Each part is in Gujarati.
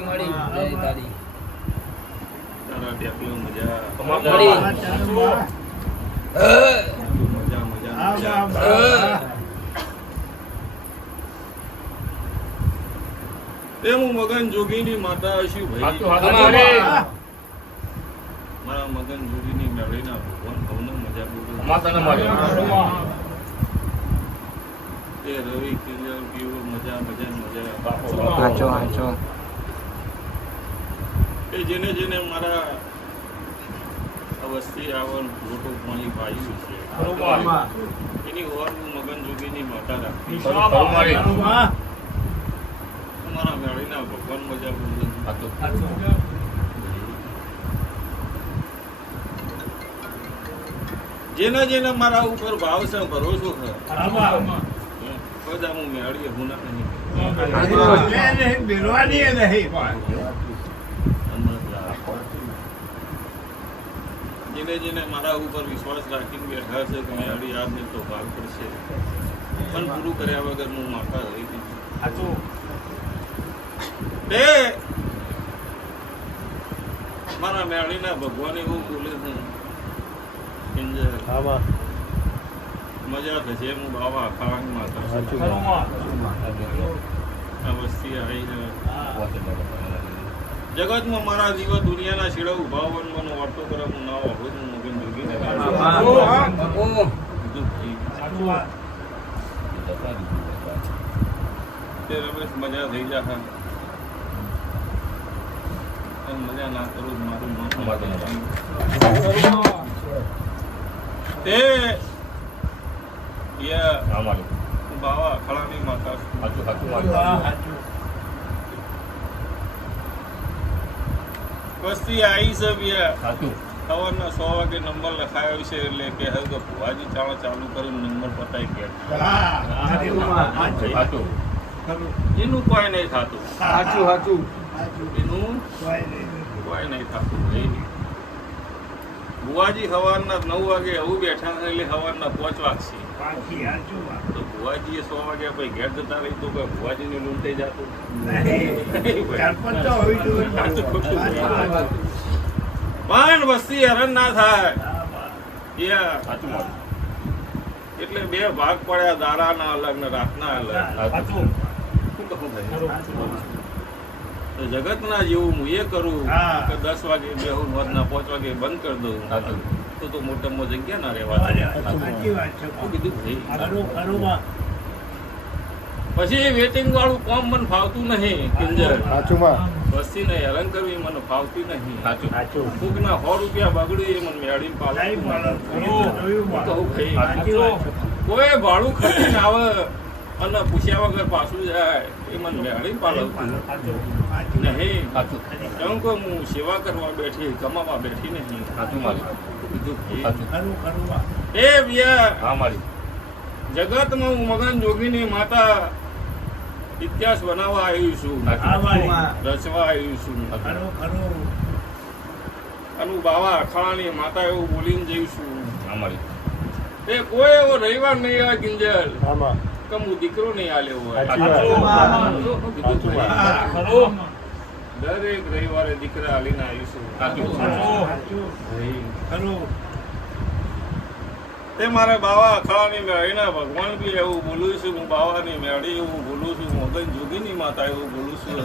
મળી મળી તારી તારા ટેકલો મજા મળી મજા એ હું મગન જોગીની માતા છું ભાઈ મારા મગન જોગીની મેળીના ભગવાન ભવનો મજા બોલું માતાને મારી એ રવિ કિંજલ પીવો મજા મજા મજા હાચો હાચો એ જેને જેને મારા અવસ્થી આવન મોટું પાણી પાયું છે એની ઓર હું મગન જોગીની માતા રાખી મારા મેળીના ભગવાન મજા બોલું જેના જેના મારા ઉપર ભાવ છે ભરોસો છે બધા હું મેળવી હું ના જેને જેને મારા ઉપર વિશ્વાસ રાખીને બેઠા છે કે મેળવી આજને તો ભાગ પડશે પણ પૂરું કર્યા વગર હું માતા રહી દીધી મારા મેળીના ભગવાન એવું બોલે છે મજા થશે હું બાવા ખાવાની માતા આ વસ્તી આવીને જગતમાં મારા જીવા દુનિયાના છેડા ઉભા મને વાર્તો કરે હું ના વાપરું હું મગન જોગીને તે રમેશ મજા થઈ જાય મજા ના કરું મારું મન તે બાવા અખાડાની માતા વસ્તી આવી છે સવારના 100 વાગે નંબર લખાયો છે એટલે કે હવે ભુવાજી ચાલુ કરીને નંબર પતાવી ગયા એનું કોઈ નહીં થતું એનું કોઈ નહીં થતું ભુવાજી સવારના 9 વાગે આવું બેઠા એટલે સવારના 5 વાગશે તો ભુવાજી 100 વાગ્યા પછી ઘેર જતા રહી તો ભુવાજી ને લૂંટાઈ જતું પણ વસ્તી હેરાન ના થાય એટલે 2 ભાગ પડ્યા દાડાના અલગ ને રાતના અલગ જગતના જેવું હું એ કરું કે 10 વાગે બેહું ના 5 વાગે બંધ કરી દઉં તો મોટામાં જગ્યા ના રહેવા પછી વેટિંગ વાળું કામ મને ફાવતું નહીં કિંજર વસ્તી ને હેરાન કરવી મને ફાવતી નહીં કોક ના 100 રૂપિયા બગડ્યું એ મને મેળવી કોઈ ભાડું ખર્ચીને આવે અને પૂછ્યા વગર પાછું જાય એ મને મેળવી પાલવતું નહીં કેમ કે હું સેવા કરવા બેઠી કમાવા બેઠી નહીં એ ભૈયા જગતમાં હું મગન જોગીની માતા ઇતિહાસ બનાવવા આવ્યું છું રચવા આવ્યું છું અને બાવા અખાડાની માતા એવું બોલીને જઈશું એ કોઈ એવો રવિવાર નહીં આવે કિંજલ કે હું દીકરો નહીં આલ્યો હોય દરેક રવિવારે દીકરા આલીને આવીશું તે મારે બાવા અખાડાની મેળીના ભગવાન બી એવું બોલું છું હું બાવાની મેળી એવું બોલું છું મગન જોગીની માતા એવું બોલું છું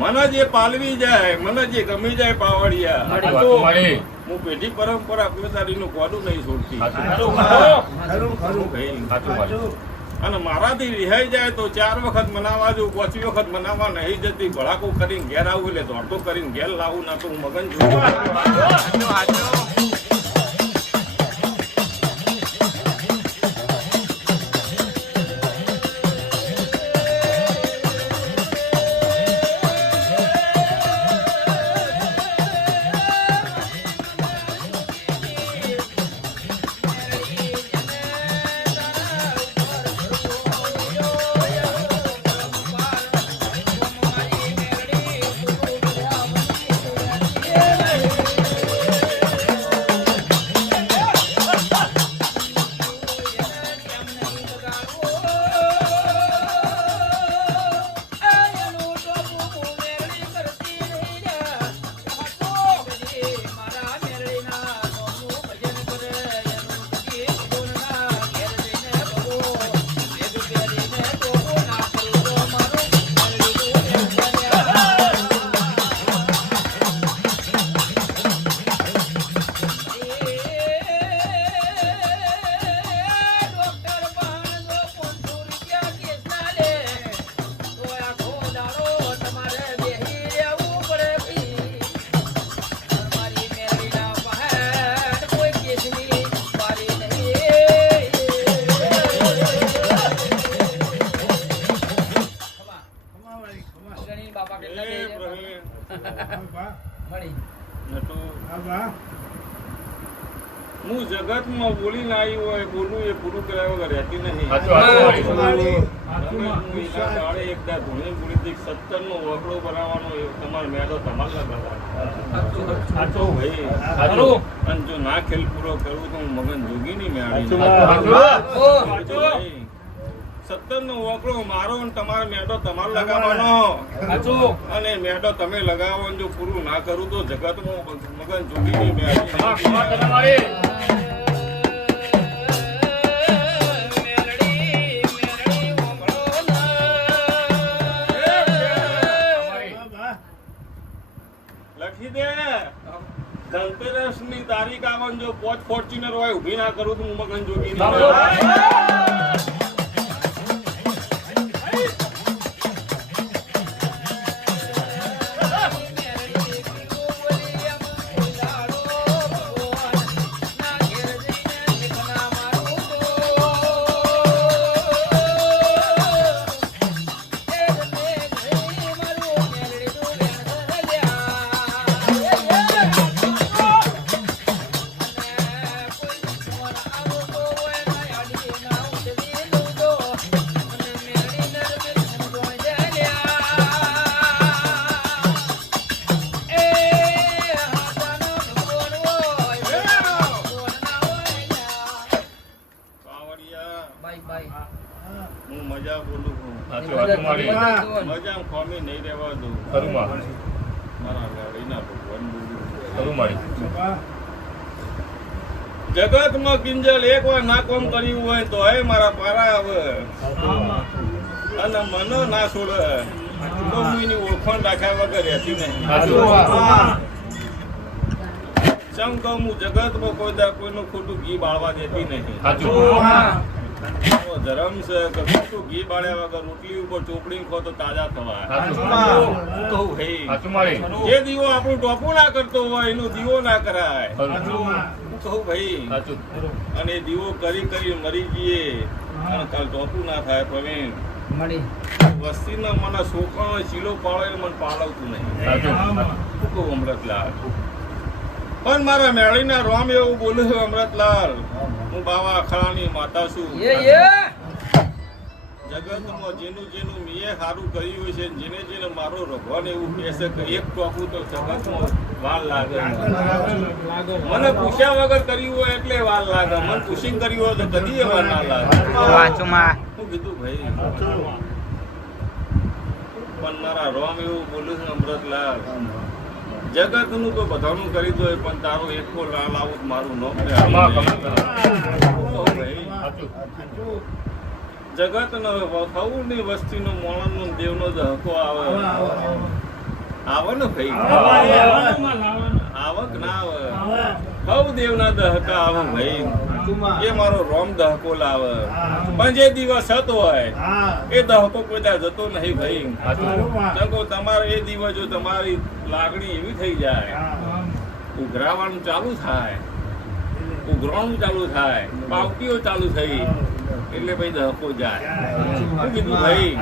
મને જે પાલવી જાય મને જે ગમી જાય પાવડિયા હું પેઢી પરંપરા કુલતારીનું કોડું નહીં છોડતી અને મારાથી રિહાઈ જાય તો 4 વખત મનાવા જો 5મી વખત મનાવા નહીં જતી ભડાકો કરીને ઘેર આવું એટલે દોડતો કરીને ઘેર લાવું ના તો હું મગન છું હું જગતમાં બોલીને આવી હોય બોલું એ પૂરું કર્યા વગર રહેતી નહીં. એકદા ધૂણી બોલી 70 નો વગડો બનાવવાનો તમારે મેળો તમારે સાચો ભાઈ. અને જો ના ખેલ પૂરો કરું તો હું મગન જોગી નહીં મેળવી. 70 નો વગડો મારો અને તમારે મેળો તમારે લગાવવાનો અને મેળો તમે લગાવો જો પૂરું ના કરું તો જગતમાં મગન જોગી નહીં મેળવી. લખી દે ધનતેરસ ની તારીખ આવે જો 5 ફોર્ચ્યુનર હોય ઉભી ના કરું તો હું મગન જોગી હું મજા બોલું છું. મજા ખોમી નહીં રહેવા દઉં. મારા ગાડીના ભગવાન બોલું. જગતમાં કિંજલ એક વાર ના કોમ કર્યું હોય તો મારા પારા આવે અને મને ના છોડે તો હું એની ઓળખાણ રાખ્યા વગર રહેતી નહીં. ચમ કહું હું જગતમાં કોઈનું ખોટું ઘી બાળવા દેતી નહીં. ધરમ છે કે ખોટું ઘી બાળ્યા વગર રોટલી ઉપર ચોપડી ખો તો તાજા થવાય. કહું ભાઈ જે દીવો આપણું ટોપું ના કરતો હોય એનો દીવો ના કરાય. કહું ભાઈ અને દીવો કરી મરી જઈએ અને કાલ ટોપું ના થાય. પ્રવીણ વસ્તીના મને છોકરાનો ચીલો પાડે મને પાલવતું નહીં. કહું અમૃતલાલ પણ મારા મેળીના રોમ એવું બોલું છું. અમૃતલાલ હું બાવા અખાડાની માતા છું. જગતમાં જેનું જેનું મેં સારું કર્યું છે જેને મારો ભગવાન એવું કહેશે કે એક ટોપું તો જગતમાં વાર લાગે. મને પૂછ્યા વગર કર્યું હોય એટલે વાર લાગે. મને પૂછીને કર્યું હોય તો કદી વાર ના લાગે. શું કીધું ભાઈ? પણ મારા રોમ એવું બોલું છું અમૃતલાલ જગત નું તો બધાનું કરી દો પણ તારો એકકો લાલ આવું મારું નો જગત નો થવું ની વસ્તી નો મોણસ નો દેવ નો દહકો આવે ને ભાઈ આવક ના આવે સૌ દેવ ના દહકા આવે ભાઈ. એ મારો રોમ દહકો લાવે પણ જે દિવસ હતો હોય એ દહકો કોઈ જતો નહીં ભાઈ. તમારે એ દિવસ જો તમારી લાગણી એવી થઈ જાય ઉઘરાવાનું ચાલુ થાય ઉઘરાણું ચાલુ થાય પાવતીઓ ચાલુ થઈ એટલે ભાઈ દહકો જાય. શું કીધું ભાઈ?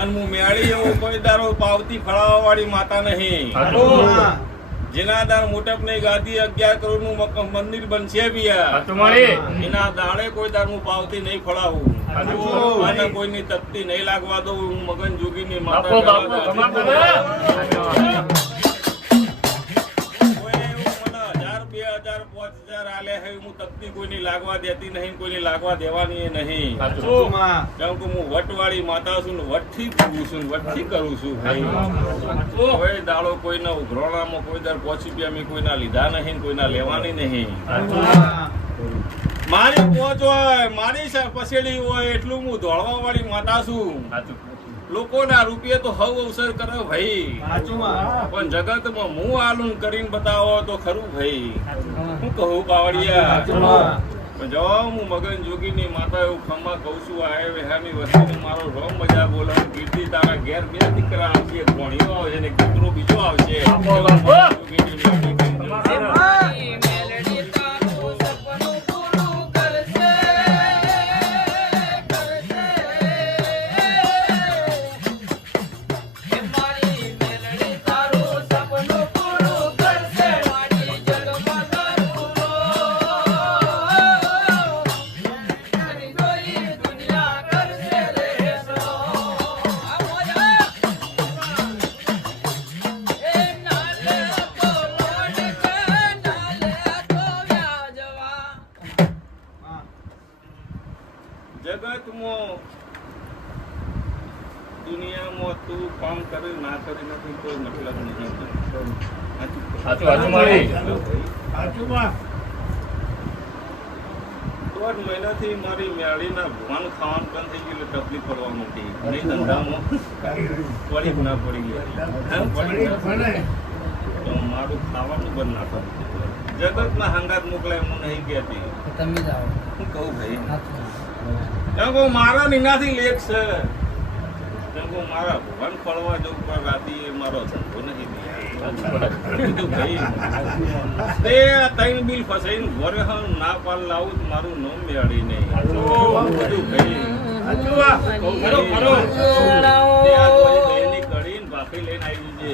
અને હું મેળી એવો કોઈ દારો પાવતી ફળાવવા વાળી માતા નહીં. જેના દાર મોટપની ગાદી 11 કરોડ નું મંદિર બનશે એના દાડે કોઈ દાર હું પાવતી નહીં ફળાવું અને કોઈની તકતી નહીં લાગવા દઉં. હું મગન જોગીની માતા કોઈની લાગવા દેતી નહીં કોઈની લાગવા દેવાની નહીં. કેમ કે હું વટવાળી માતા છું વટથી જીવું છું વટથી કરું છું. હવે દાડો કોઈના ઉઘરાણામાં કોઈ દર 5 રૂપિયા મેં કોઈના લીધા નહીં કોઈના લેવાની નહીં. મારી પહોંચ હોય મારી પસેડી હોય એટલું હું દોડવા વાળી માતા છું. લોકોના રૂપિયા તો હવ અવસર કરે ભાઈ પણ જગતમાં હું આલુન કરીને બતાવો તો ખરું ભાઈ. હું કહું બાવળિયા જો હું મગન જોગીની માતા એવું ખમ્મા કહું છું આ વેહાની વસ્તીને મારો રોમ મજા બોલે કીર્તિ તારા ઘેર 2 દીકરા આવશે ભણીઓ આવશે ને કૂતરો બીજો આવશે. કરી નાખી કોઈ મતલબ નહીં. સાચું મારી. દોઢ મહિનાથી મારી મેળીના ભગવાન ખાવાનું બંધ થઈ ગયું એટલે તકલીફ પડવા માંડી. નહીં ધંધામાં પડી ના પડી ગયા. તો મારું ખાવાનું બંધ ના કર્યું. જગતના હંગાત મોકલાય હું નહીં કહેતી. તમે જાઓ. હું કહું ભાઈ કેમ કહું મારા નીનાથી લેખ છે. કેમ કહું મારા ભગવાન ફળવા જવું પણ રાતે મારો ધંધો નહીં. કીધું ભાઈ તે ત્રણ બિલ ફસાઈને ઘરે ના પાલ લાવું તો મારું નામ મેળી નહીં. કીધું ભાઈ કઢીને ભાખરી લઈને આવી જજે.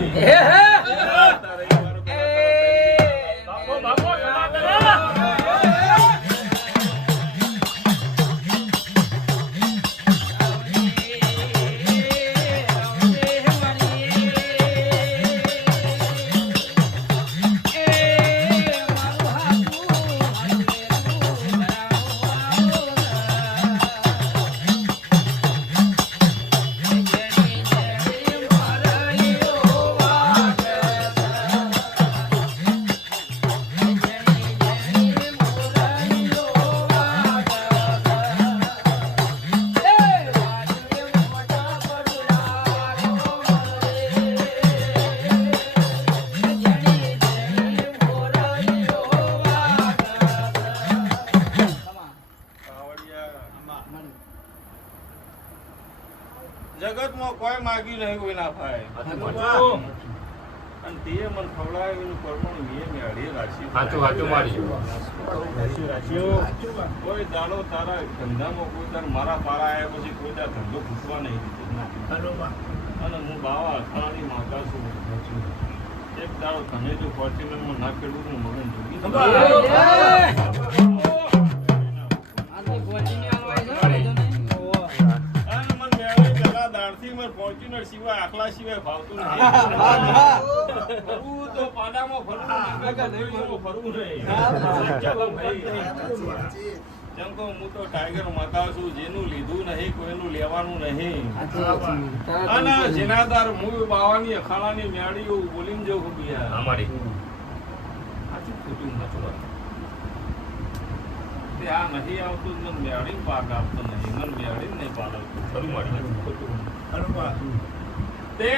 જગતમાં કોઈ માગ્યું નહીં કોઈ ના થાય. અને તે મને ખવડાવ્યું પરમાણુ મેં મેળી રાશિ. કોઈ દાડો તારા ધંધામાં કોઈ તાર મારા પારા આવ્યા પછી કોઈ તાર ધંધો ઘૂસવા નહીં દીધો. અને હું બાવા અઠવાડિયાની માતા છું. એક દાડો તને જો ફોર્ચ્યુનરમાં ના ખેડવું હું મગન જોગી. ફોર્ચ્યુનર સિવાય આખલા સિવાય ભાવતું નહીં. ફરવું તો પાડામાં ફરવું ફરવું નહીં. જેમ કહું હું તો ટાઈગર માતા છું. જેનું લીધું નહીં કોઈનું લેવાનું નહીં. અને જેનાદાર હું બાવાની અખાણાની મેળી બોલીને જવું બિયા અમારી સાચું ખોટું નથી. તે આ નથી આવતું મને મેળી પાક આપતો નહીં. મને મેળી નહીં પાક આવતું. ખરું મારી ખોટું તે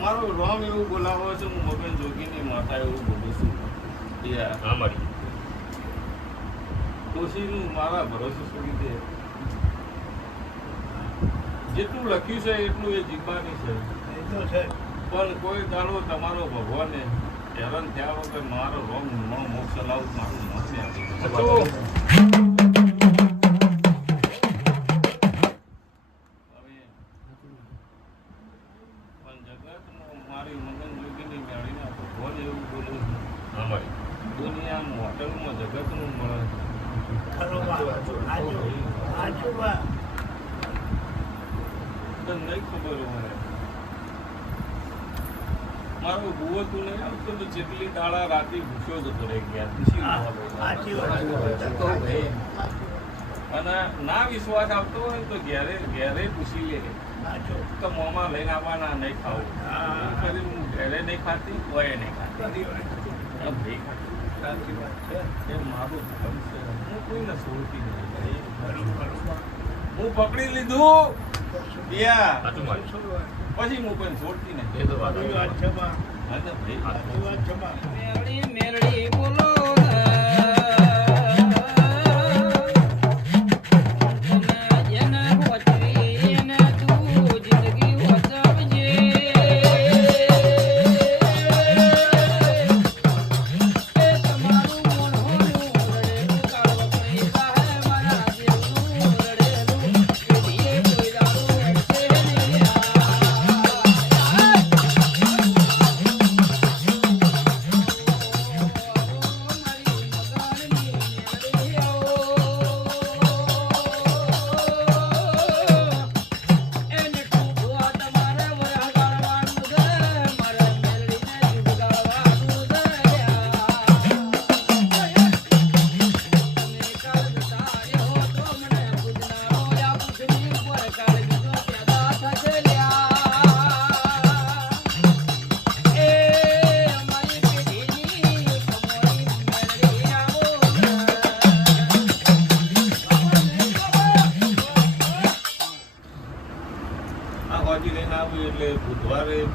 મારો રોમ એવું બોલાવો છે. હું મગન જોગીની માતા એવું બોલું છું. ડોશીનું મારા ભરોસે છોડી દે. જેટલું લખ્યું છે એટલું એ જીવવાની છે. પણ કોઈ દાડો તમારો ભગવાને હેરાન થયા વગર મારો રોમ મોક્ષ લાવું મારું નથી આપી. મારી મગન જોગીની મેળીના ભગવાન એવું બોલે દુનિયાનું હોટલમાં જગતનું મળે. નહીં ખબર મને મારું ગુવો તું નહીં આવતો તો જેટલી દાડા રાતે ભૂસ્યો જતો રહી ગયા. અને ના વિશ્વાસ આવતો હોય તો ઘેરે પૂછી લે તો મોંમાં લઈને આવવાના નહીં ખાવું. હું ઘેરે નહીં ખાતી હોય નહીં ખાતી. એ મારું ધર્મ છે. હું કોઈને છોડતી નહીં. હું પકડી લીધું પછી હું કોઈ છોડતી નહીં. મેરડી બોલો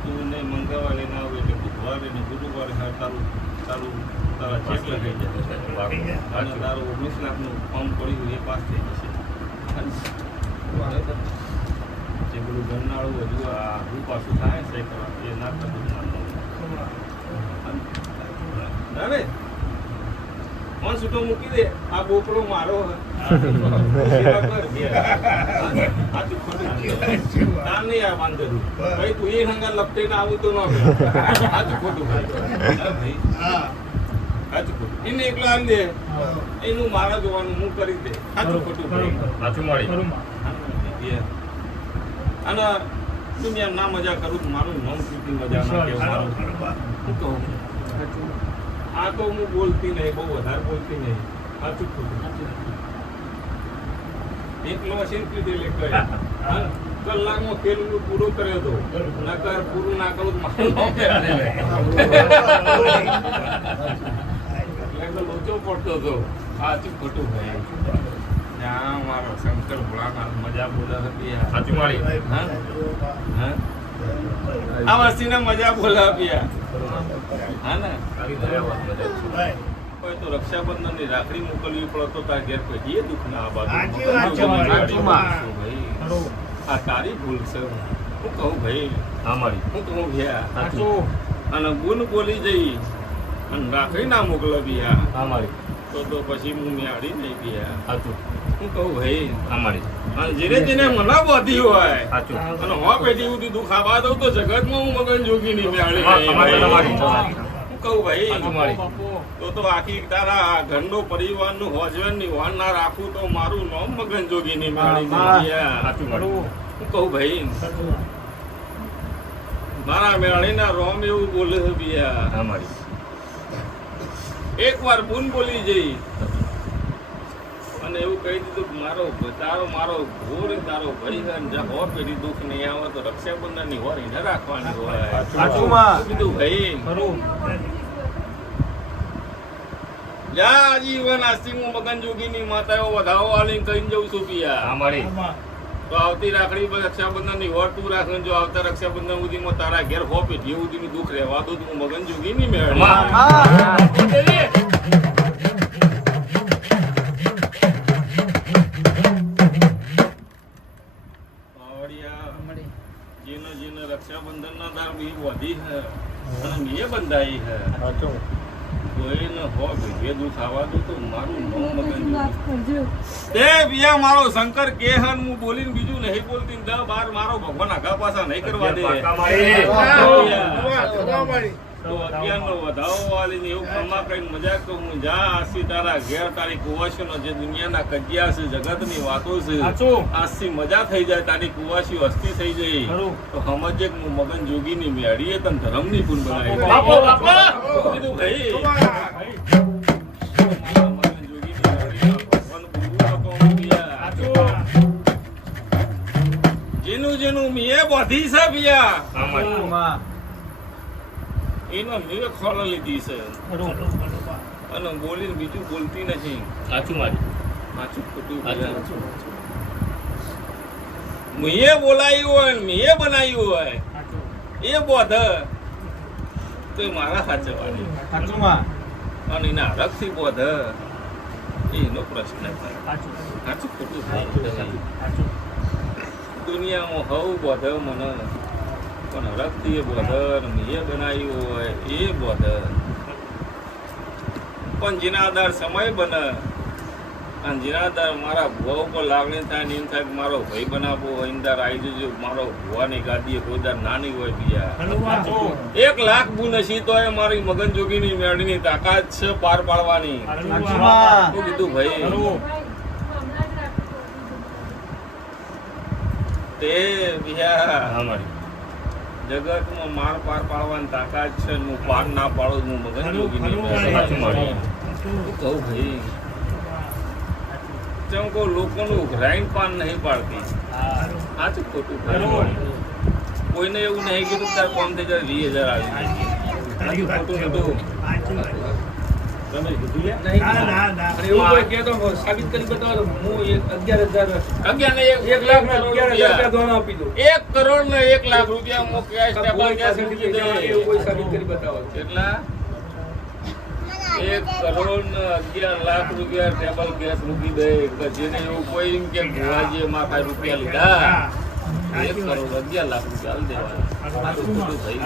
તું ને મંગળવાર લઈને આવું એટલે બુધવારે ને ગુરુવારે તારા ચેક લગાઈ જાય અને તારું 19 લાખનું ફોર્મ પડ્યું એ પાસ થઈ જશે જે બધું ગણનાળું હજુ હું પાછું થાય છે એ ના કરવું માનવું ફોન છૂટો મૂકી દે આ બોકડો મારો ભાઈ તું એ હંગા લપટે ને આવું તો ન સાચું ખોટું ભાઈ સાચું ખોટું એને એકલો આમ દે એનું મારા જોવાનું હું કરી દે સાચું ખોટું ભાઈ સાચું મળી અને દુનિયા ના મજા કરું મારું નામ સુધી મજા ના કેવું શું કહું આ તો હું બોલતી નહીં બહુ વધારે બોલતી નહીં સાચું ખોટું એકલો સિમ્પલી લે કલાકમાં ખેલ પૂરો કર્યો હતો નકર પૂરું ના કરું મારું લોચો પડતો હતો સાચું ખોટું ભાઈ ત્યાં મારો શંકર ભોળાનાથ મજા બોલે હતી સાચું મળી આ વસ્તીને મજા બોલે હતી હા ને કોઈ તો રક્ષાબંધન ની રાખડી મોકલવી પડે તો તાર ઘેર કોઈ દુઃખ ના આ તારી ભૂલ છે હું કહું ભાઈ હું કહું ભૈયા અને ગુણ બોલી જઈ અને રાખડી ના મોકલવી તો પછી હું મેળી નહીં ગયા હું કહું ભાઈ અને જેને જેને મને બાંધી હોય અને હો પેટી સુધી દુઃખ આવા દઉં તો જગતમાં હું મગન જોગી નહીં મેળી કહું ભાઈ તો આખી તારા ઘરનો પરિવાર નું હોજવન ની હોન ના રાખું તો મારું નામ મગન જોગી ની મેળી હું કહું ભાઈ મારા મેળી ના રોમ એવું બોલે છે બિયા એક વાર બૂન બોલી જઈ અને એવું કહી દીધું મારો ઘોર તારો ભાઈ છે જ્યાં હો પેઢી દુઃખ નહીં આવે તો રક્ષાબંધન ની હોરી ન રાખવાની હોય કીધું ભાઈ જીવન આસ્તી હું મગન જોગી ની માતાઓ વધાવો વાળી કહીને જઉં છું પિયા તો આવતી રાખડી પર રક્ષાબંધન ની હોર તું રાખે જો આવતા રક્ષાબંધન સુધીમાં તારા ઘેર હો પેઢી સુધી નું દુઃખ રહેવા દઉં હું મગન જોગી ની મેળ જેને રક્ષાબંધન ના તાર બી વધી છે અને મીએ બંધાઈ છે કોઈને હો ભેગે દુઃખ આવા દઉં તો મારું નામ મગન તે બીજા મારો શંકર કેહન હું બોલીને બીજું નહીં બોલતી 10-12 મારો ભગવાન આગા પાછા નહીં કરવા દે તો અત્યારનો વધાવો વાળીને એવું કમા કઈ મજા કહું હું જા આસી તારા ઘેર તારી કુવાસીનો જે દુનિયાના કજિયા છે જગતની વાતો છે આસી મજા થઈ જાય તારી કુવાસી હસ્તી થઈ જાય તો સમજે કે હું મગન જોગીની મેળીએ તને ધર્મની પૂન બનાવી કીધું ભાઈ મગન જોગીની જેનું જેનું મીએ બધી છે ભૈયા એનો મેં ખોળ લીધી છે અને બોલીને બીજું બોલતી નથી સાચું ખોટું મેં બોલાયું હોય મેં બનાવ્યું હોય એ બોધ તો મારા સાચવાની અને એના હરખથી બોધ એનો પ્રશ્ન થાય સાચું ખોટું થાય દુનિયામાં હવું બોધ મને પણ હરખથી એ બોધર મેં બનાવ્યું હોય એ બોધર પણ જેના આધાર સમય બને અને જેના આધાર મારા ભુવા ઉપર લાગણી થાય ને એમ થાય કે મારો ભાઈ બનાવવો હોય અંદર આવી જજો મારો ભુવાની ગાદીએ કોઈદાર નાની હોય બીજા 1 લાખ બુન હશી તો એ મારી મગન જોગીની મેળની તાકાત છે પાર પાડવાની શું કીધું ભાઈ તે બીજા જગતમાં માર પાર પાડવાની તાકાત છે હું પાર ના પાડું હું મગન જોગીની કહું ભાઈ જેમ કહું લોકોનું ગ્રાઇન્ડ પાન નહીં પાડતી સાચું ખોટું કોઈને એવું નહીં કીધું તાર કોમ થઈ જાય 20,000 આવી ખોટું કીધું તમે કીધું લે? નહીં. ના. અને એવું કોઈ કહે તો સાબિત કરી બતાવો તો હું 11,000 અગિયાર ને 1 લાખ ના 11,000 રૂપિયા દોણ આપી દઉં. 1 કરોડ ને 1 લાખ રૂપિયા મો કેશ ને કોઈ કેશ પાસે મૂકી દે. એવું કોઈ સાબિત કરી બતાવો. કેટલા 1 કરોડ ને 11 લાખ રૂપિયા ટેબલ કેશ મૂકી દે કે જેને એવું કોઈ એમ કે ભુવાજીએ માથા રૂપિયા લીધા 1 કરોડ 11 લાખ રૂપિયા આલી દેવાના. આ તો ખોટું થઈ.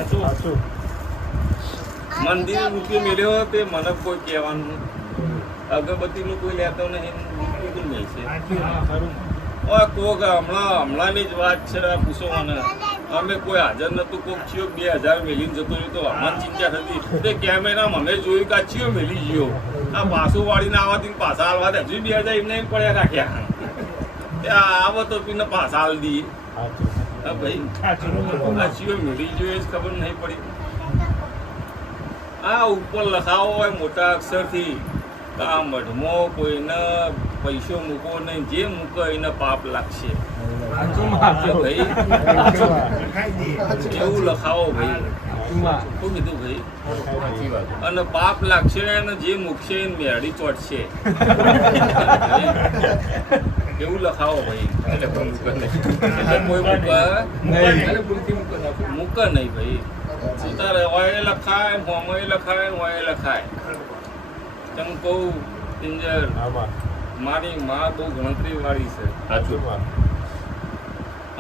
મંદિર રૂપિયો મેળ્યો તે મને કોઈ કહેવાનું અગરબત્તીનું કોઈ લેતો નહીં બીજું નહીં છે. કોક હમણાંની જ વાત છે આ પૂછો મને અમે કોઈ હાજર નતું કોક ચિયો 2000 મેલીને જતો રહ્યો તો અમને ચિંતા થતી તે કેમેરામાં અમે જોયું કે આ ચિયો મેલી ગયો આ પાછું વાળીને આવવાથી પાછા હાલવા દે હજુ 2000 એમને એમ પડ્યા રાખ્યા તે આવો તો પીને પાછા હાલ દઈએ. હા ભાઈ આ ચિયો મેલી ગયો એ જ ખબર નહીં પડી. આ ઉપર લખાવો હોય મોટા અક્ષરથી આ મઢમાં કોઈને પૈસો મૂકવો નહીં, જે મૂકે એને પાપ લાગશે. ભાઈ એવું લખાવો ભાઈ. શું કીધું ભાઈ? અને પાપ લાગશે અને જે મૂકશે એને મેળી ચોટશે. એવું લખાવો ભાઈ. એટલે કોઈ મૂકે નહીં. એટલે કોઈ મૂકે નહીં ભાઈ. તારે હોય લખાય હોમય લખાય હોય લખાય. તેમ કહું પિંજર મારી માં બહુ ગણતરી વાળી છે.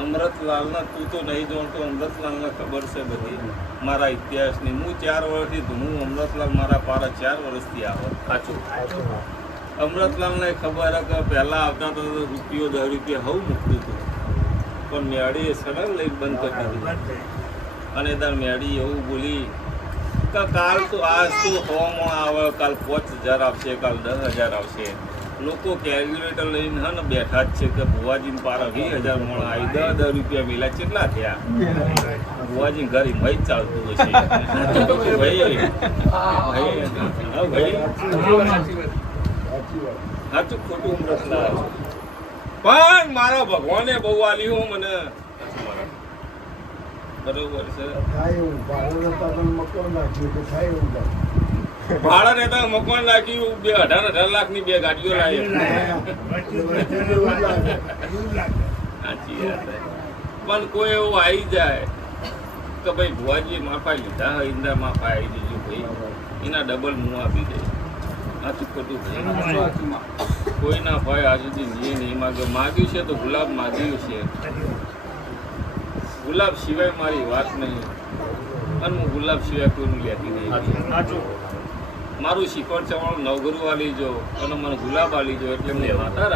અમૃતલાલને તું તો નહીં જોણતો, અમૃતલાલને ખબર છે બધી મારા ઇતિહાસની. હું 4 વર્ષથી હું અમૃતલાલ મારા પારા 4 વર્ષથી આવો. સાચું. અમૃતલાલને ખબર કે પહેલા આવતા તો રૂપિયો 10 રૂપિયા હવું મૂકતું હતું પણ મેળી સરળ લઈ બંધ કરી દીધું. અને તાર મેળી એવું બોલી કે કાલ તો આજ તો 100 આવે, કાલ 5000 આવશે, કાલ 10,000 આવશે. લોકો કેલ્ક્યુલેટર લઈને હે ને બેઠા જ છે કે ભુવાજીને પારા 20,000 મણ આવી, 10 રૂપિયા મેલા કેટલા થયા? ભુવાજી ઘરે મય ચાલતું હશે. ભાઈ સાચું ખોટું પણ મારા ભગવાને બહુ આલ્યું મને. બરોબર છે. ભાડા રહેતા મકાન નાખ્યું 18 લાખ ની 2 ગાડીઓ લાવી. સાચી વાત. પણ કોઈ એવું આવી જાય કે ભાઈ ભુવાજી માફા લીધા હોય, ઇન્દા માફા આવી દીધું ભાઈ, એના ડબલ મું આપી દે. સાચું ખોટું ભાઈ. કોઈ ના ભાઈ આ સુધી નહીં માગ્યું છે તો ગુલાબ માગ્યું છે. ગુલાબ સિવાય મારી વાત નહીં અને હું ગુલાબ સિવાય કોઈનું લેતી નહીં. મારું શિખર ચવાણું નવગુરુ આલી જો અને મને ગુલાબ આલી જો એટલે મેં માતા